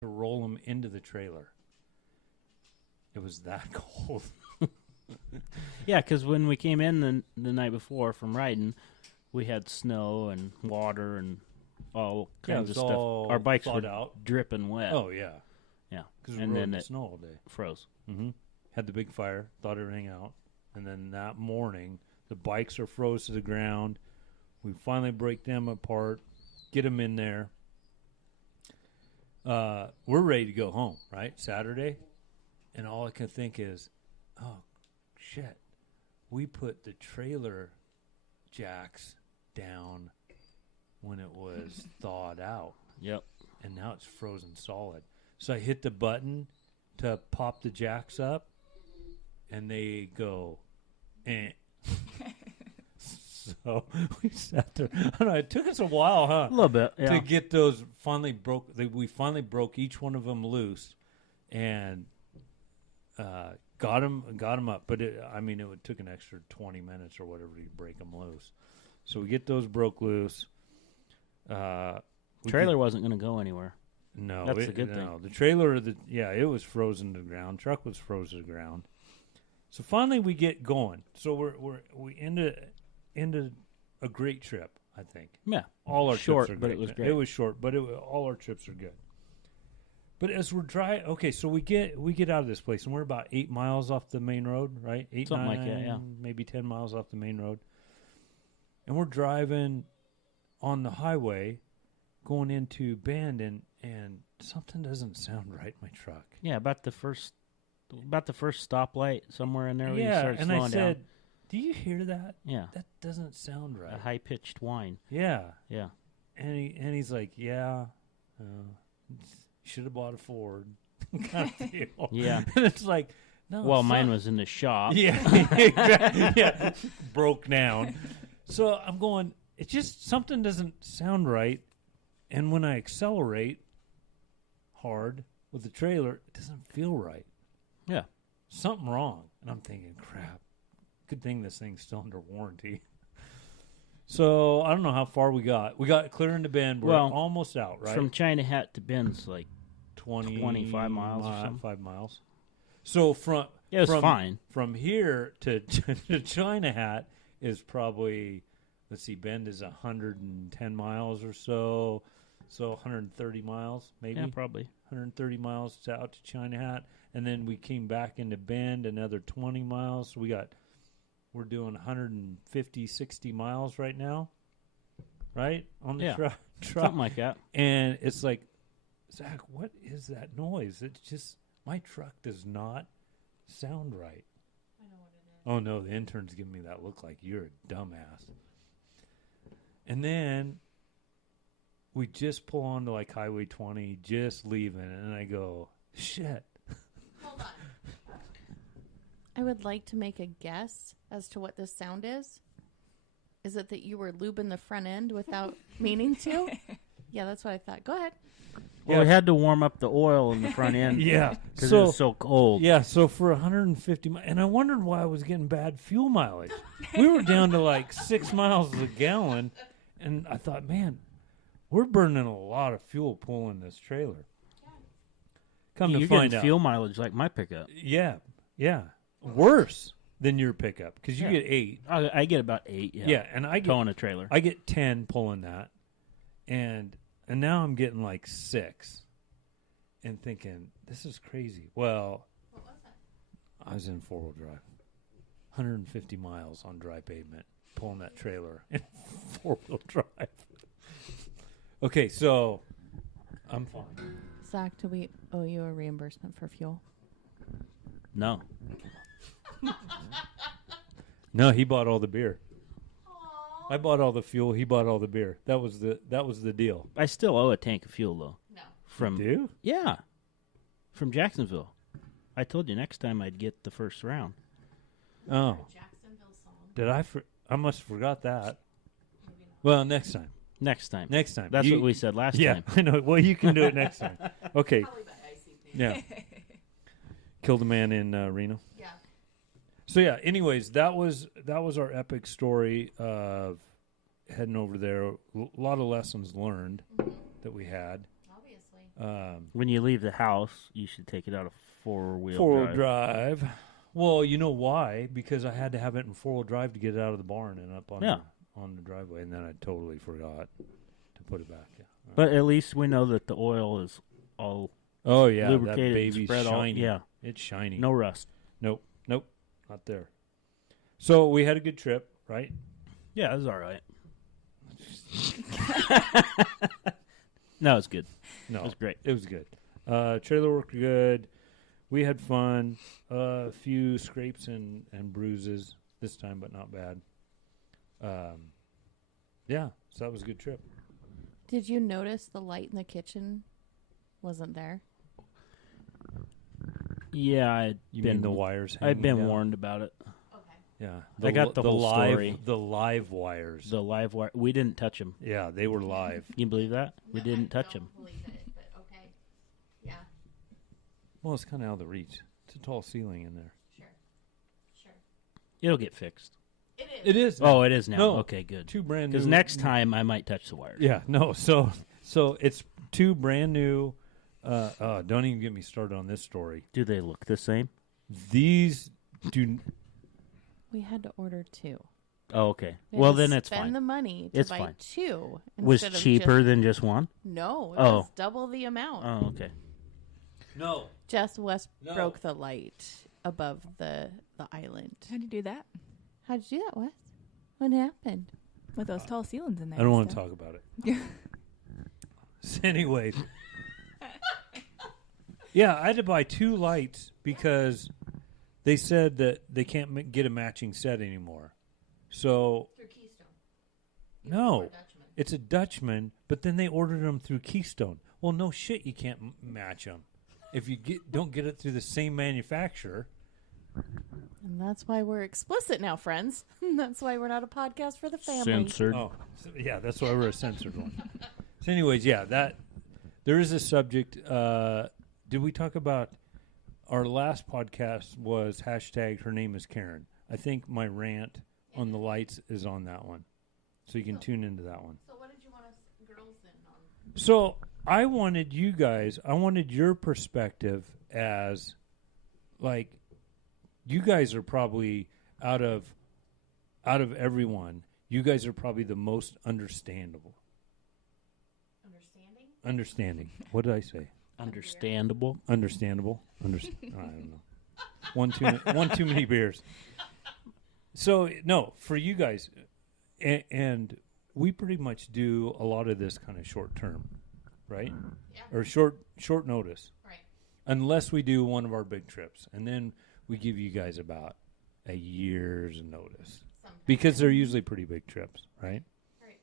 to roll them into the trailer. It was that cold. Yeah, because when we came in the night before from riding, we had snow and water and all kinds of stuff. Our bikes were out. dripping wet. Oh, yeah. Yeah. Because we rode in the snow all day. Froze. Mm-hmm. Had the big fire, thawed everything out. And then that morning, the bikes are froze to the ground. We finally break them apart, get them in there. We're ready to go home, right? Saturday. And all I can think is, oh, shit. We put the trailer jacks down when it was thawed out. Yep. And now it's frozen solid. So I hit the button to pop the jacks up, and they go, eh. So we sat there. I don't know. It took us a while, huh? A little bit, yeah. To get those finally broke. We finally broke each one of them loose, and got them up. But it took an extra 20 minutes or whatever to break them loose. So we get those broke loose. Trailer wasn't going to go anywhere. No, that's a good thing. The trailer, it was frozen to the ground. Truck was frozen to the ground. So finally, we get going. So we ended a great trip, I think. Yeah, all our short, trips are but great. it was great. It was short, but all our trips are good. But as we're driving, okay, so we get out of this place, and we're about 8 miles off the main road, right? Something like that, yeah. Maybe 10 miles off the main road, and we're driving on the highway, going into Bend, and something doesn't sound right in my truck. Yeah, about the first stoplight somewhere in there where you Yeah, start and slowing I said, down. "Do you hear that? Yeah, that doesn't sound right." A high pitched whine. Yeah, yeah. And he's like, "Yeah, should have bought a Ford." Kind of deal. Yeah, and it's like, no. Well, mine was in the shop. Yeah, exactly. Yeah, broke down. So I'm going. It just something doesn't sound right, and when I accelerate hard with the trailer, it doesn't feel right. Yeah. Something wrong. And I'm thinking, crap, good thing this thing's still under warranty. So I don't know how far we got. We got clear into Bend. We're almost out, right? From China Hat to Bend's like 25 miles or something. 5 miles. So from fine. From here to China Hat is probably, let's see, Bend is 110 miles or so. So 130 miles, maybe? Yeah, probably. 130 miles out to China Hat. And then we came back into Bend, another 20 miles. So we're doing 150, 60 miles right now, right? On the truck. Something like that. And it's like, Zach, what is that noise? It's just, my truck does not sound right. I know what it is. Oh, no, the intern's giving me that look like you're a dumbass. And then we just pull onto like Highway 20, just leaving, and I go, shit. Hold on. I would like to make a guess as to what this sound is. Is it that you were lubing the front end without meaning to? Yeah, that's what I thought. Go ahead. Well, we had to warm up the oil in the front end. Yeah. Because it was so cold. Yeah, so for 150 miles, and I wondered why I was getting bad fuel mileage. We were down to like 6 miles a gallon, and I thought, man, we're burning a lot of fuel pulling this trailer. You're getting fuel mileage like my pickup. Yeah. Worse than your pickup, because you get 8. I get about 8, Yeah, and I get towing a trailer. I get 10 pulling that, and now I'm getting like 6, and thinking, this is crazy. Well, what was it? I was in 4-wheel drive, 150 miles on dry pavement, pulling that trailer in 4-wheel drive. Okay, so I'm fine. Zach, do we owe you a reimbursement for fuel? No. No, he bought all the beer. Aww. I bought all the fuel. He bought all the beer. That was the deal. I still owe a tank of fuel though. No. You do? Yeah. From Jacksonville. I told you next time I'd get the first round. Oh. Jacksonville song. Did I? I must have forgot that. Well, next time. Next time. That's what we said last time. Yeah, I know. Well, you can do it next time. Okay. Probably by ICP. Yeah. Killed a man in Reno. Yeah. So yeah. Anyways, that was our epic story of heading over there. A lot of lessons learned that we had. Obviously. When you leave the house, you should take it out of four-wheel four-wheel drive. Well, you know why? Because I had to have it in four-wheel drive to get it out of the barn and up on the driveway, and then I totally forgot to put it back. Yeah. But at least we know that the oil is all lubricated, that baby's spread shiny. all, It's shiny. no rust. Nope, not there. So we had a good trip, right? Yeah, it was all right. No, it's good. No, it was great. It was good. Trailer worked good. We had fun. A few scrapes and bruises this time, but not bad. Yeah, so that was a good trip. Did you notice the light in the kitchen wasn't there? Yeah, You mean the wires? I've been down? warned about it. Okay. Yeah, I got the whole live, story. The live wires. The live wire. We didn't touch them. Yeah, they were live. Can you believe that? We didn't touch them. I don't believe it, but okay. Yeah, Well, it's kind of out of the reach. It's a tall ceiling in there. sure. It'll get fixed. It is. It is. Oh, it is now. No. Okay, good. Two brand new. Because next time I might touch the wires. Yeah, no. So it's two brand new. Don't even get me started on this story. Do they look the same? These do. We had to order two. Oh, okay. We had well, to then it's spend fine. the money to It's buy fine. two. Was instead of cheaper just, than just one? No, it Oh. was double the amount. Oh, okay. No. Just West No. broke the light above the island. How'd you do that? How'd you do that, Wes? What happened? With those tall ceilings in there. I don't want to still. talk about it. So anyways. Yeah, I had to buy two lights because they said that they can't get a matching set anymore. So Through Keystone. no, it's a Dutchman, but then they ordered them through Keystone. Well, no shit, you can't match them if you don't get it through the same manufacturer. And that's why we're explicit now, friends. That's why we're not a podcast for the family. Censored. Oh, so, yeah, that's why we're a censored one. So, anyways, yeah, that there is a subject. Did we talk about our last podcast? Was hashtag her name is Karen. I think my rant on the lights is on that one, so you can tune into that one. So what did you want us girls in on? So I wanted your perspective as, like, you guys are probably out of everyone, you guys are probably the most understandable. Understanding. What did I say? Understandable. Understandable. I don't know. One too many beers. So no, for you guys, and we pretty much do a lot of this kind of short term, right? Yeah. Or short notice, Right. unless we do one of our big trips, and then we give you guys about a year's notice because they're usually pretty big trips, right? Right.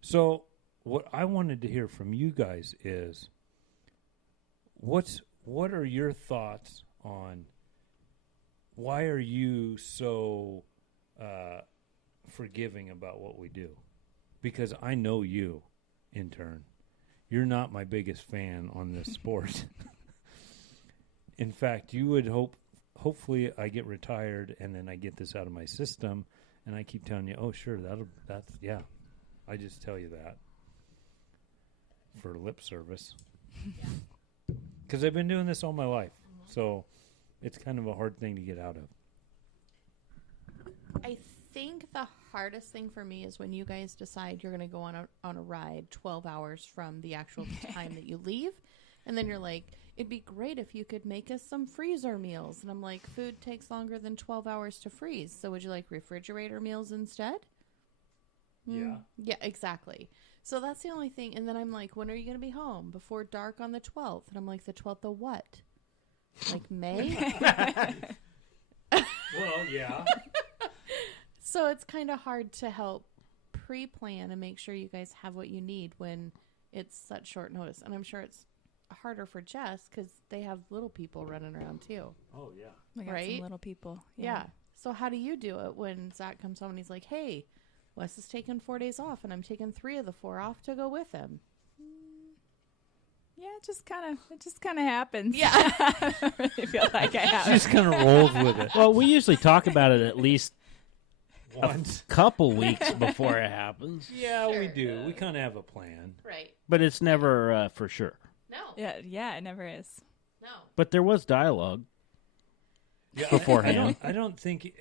So what I wanted to hear from you guys is what are your thoughts on why are you so forgiving about what we do? Because I know you, intern. You're not my biggest fan on this sport. In fact, you would hopefully I get retired and then I get this out of my system and I keep telling you, oh sure, that's yeah. I just tell you that for lip service. Because I've been doing this all my life. So it's kind of a hard thing to get out of. I think the hardest thing for me is when you guys decide you're going to go on a ride 12 hours from the actual time that you leave. And then you're like, it'd be great if you could make us some freezer meals. And I'm like, food takes longer than 12 hours to freeze. So would you like refrigerator meals instead? Yeah. Yeah, exactly. So that's the only thing. And then I'm like, when are you going to be home? Before dark on the 12th. And I'm like, the 12th of what? Like May? Well, yeah. So it's kind of hard to help pre-plan and make sure you guys have what you need when it's such short notice. And I'm sure it's harder for Jess because they have little people running around too. Oh, yeah. We got Right? some little people. Yeah. So how do you do it when Zach comes home and he's like, hey, Wes is taking 4 days off and I'm taking 3 of the 4 off to go with him? Yeah, it just kind of happens. Yeah. I don't really feel like I have. Just kind of rolls with it. Well, we usually talk about it at least Once. a couple weeks before it happens, Yeah, we Sure. do. We kind of have a plan. Right. but it's never for sure. No. Yeah, it never is. No. But there was dialogue. Yeah, beforehand. I don't think,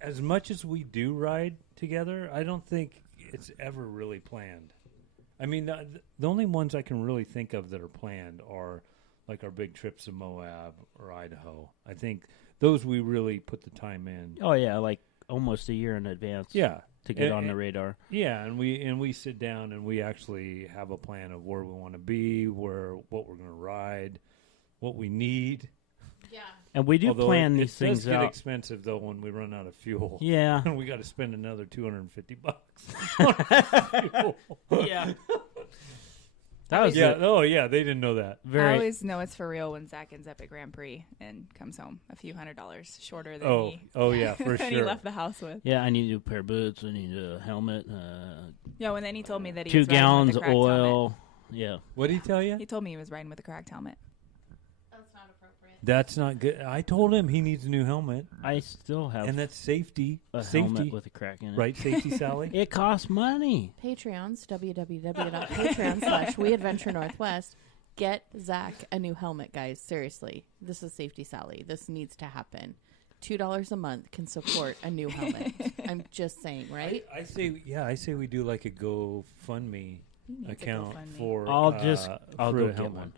as much as we do ride together, I don't think it's ever really planned. I mean, the only ones I can really think of that are planned are like our big trips to Moab or Idaho. I think those we really put the time in. Oh yeah, like almost a year in advance. Yeah. To get on the radar. Yeah, and we sit down and we actually have a plan of where we want to be, what we're going to ride, what we need. Yeah. And we do plan these things It does get out. expensive though when we run out of fuel. Yeah. And we got to spend another $250. Yeah. That was Yeah. it. Oh yeah, they didn't know that. I Very. always know it's for real when Zach ends up at Grand Prix and comes home a few $100 shorter than Oh yeah, for than he sure. left the house with. Yeah, I need a new pair of boots. I need a helmet. Yeah, and then he told me that he 2 was riding gallons with a of cracked helmet. oil. Yeah. What did he tell you? He told me he was riding with a cracked helmet. That's not appropriate. That's not good. I told him he needs a new helmet, I still have and that's safety. a Safety, helmet with a crack in it. right? Safety, Sally. It costs money. Patreons, www.patreon.com/WeAdventureNorthwest. Get Zach a new helmet, guys. Seriously. This is Safety Sally. This needs to happen. $2 a month can support a new helmet. I'm just saying, right? I say we do like a GoFundMe He needs a account GoFundMe. for. I'll for go a get helmet. one.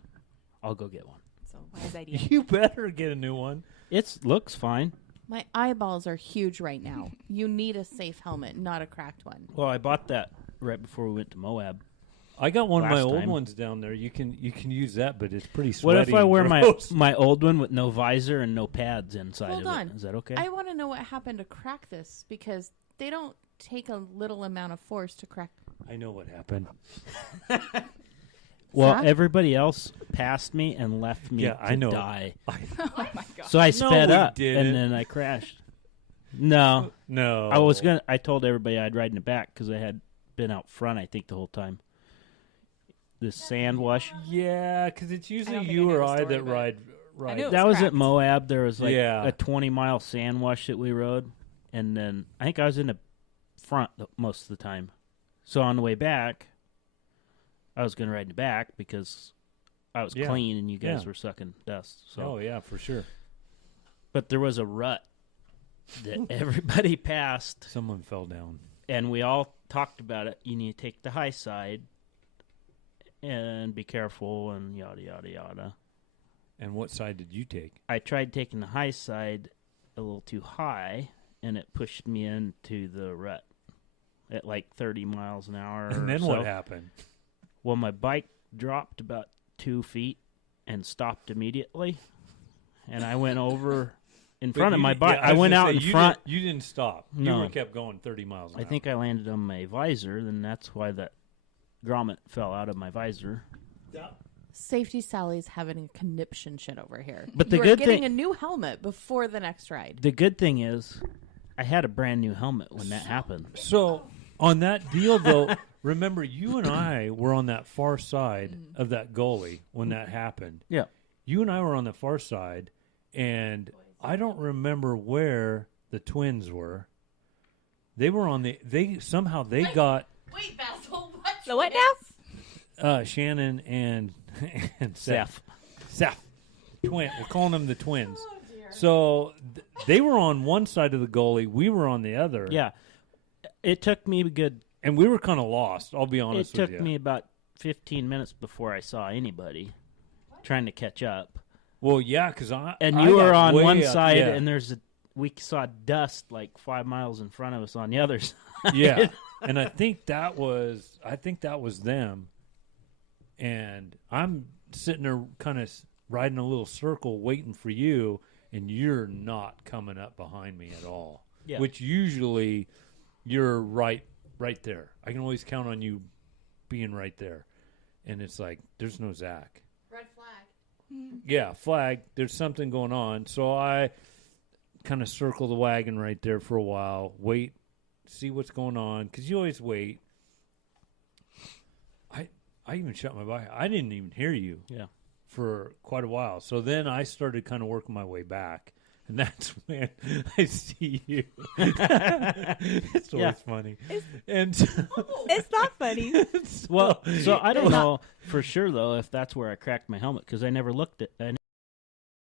I'll go get one. So wise idea. You better get a new one. It looks fine. My eyeballs are huge right now. You need a safe helmet, not a cracked one. Well, I bought that right before we went to Moab. I got one of my Last old time. ones down there. You can use that, but it's pretty What sweaty. if I and wear gross. my old one with no visor and no pads inside Hold of on. it? Is that okay? I want to know what happened to crack this because they don't take a little amount of force to crack. I know what happened. Well, Zach? everybody else passed me and left me Yeah, to I know. die. Oh my god. So I sped we up didn't. and then I crashed. No, No, I told everybody I'd ride in the back because I had been out front. I think the whole time. This sand wash. Yeah, because it's don't usually think I you knew or the I story, that but ride. I knew it That was at cracked. Moab. There was like Yeah. a 20-mile sand wash that we rode, and then I think I was in the front most of the time. So on the way back, I was going to ride in the back because I was Yeah. clean and you guys Yeah. were sucking dust. So, Oh yeah, for sure. but there was a rut that everybody passed, Someone fell down. and we all talked about it. You need to take the high side and be careful and yada yada yada. And what side did you take? I tried taking the high side a little too high, and it pushed me into the rut at like 30 miles an hour. And then what happened? Well, my bike dropped about 2 feet and stopped immediately, and I went over in But front of you my di- bike. yeah, I was went gonna out say, in you front. You didn't stop. No. You were kept going 30 miles an I hour. think I landed on my visor, and that's why that grommet fell out of my visor. Safety Sally's having a conniption shit over here. But the you good are getting thing- a new helmet before the next ride. The good thing is, I had a brand new helmet when that happened. So on that deal, though, remember you and I were on that far side of that gully when that happened. Yeah. You and I were on the far side, and I don't remember where the twins were. They were on the. They somehow they got Wait, Basil, what? The what now? Shannon and Seth. Seth, twin. We're calling them the twins. Oh, dear. So they were on one side of the gully. We were on the other. Yeah. It took me a good And we were kind of lost. I'll be It honest took with you. me about 15 minutes before I saw anybody trying to catch up. Well, yeah, because And I you were got on way one up- side, yeah. and we saw dust like 5 miles in front of us on the other side. Yeah, and I think that was them. And I'm sitting there kind of riding a little circle waiting for you, and you're not coming up behind me at all. Yeah. Which usually you're right there. I can always count on you being right there. And it's like, there's no Zach. Red flag. Yeah, flag. There's something going on. So I kind of circle the wagon right there for a while, wait, see what's going on, because you always wait. I even shut my bike. I didn't even hear you Yeah. for quite a while. So then I started kind of working my way back And that's when I see you. It's always Yeah. funny. It's- And It's not funny. Well, so I don't know for sure though if that's where I cracked my helmet because I never looked at.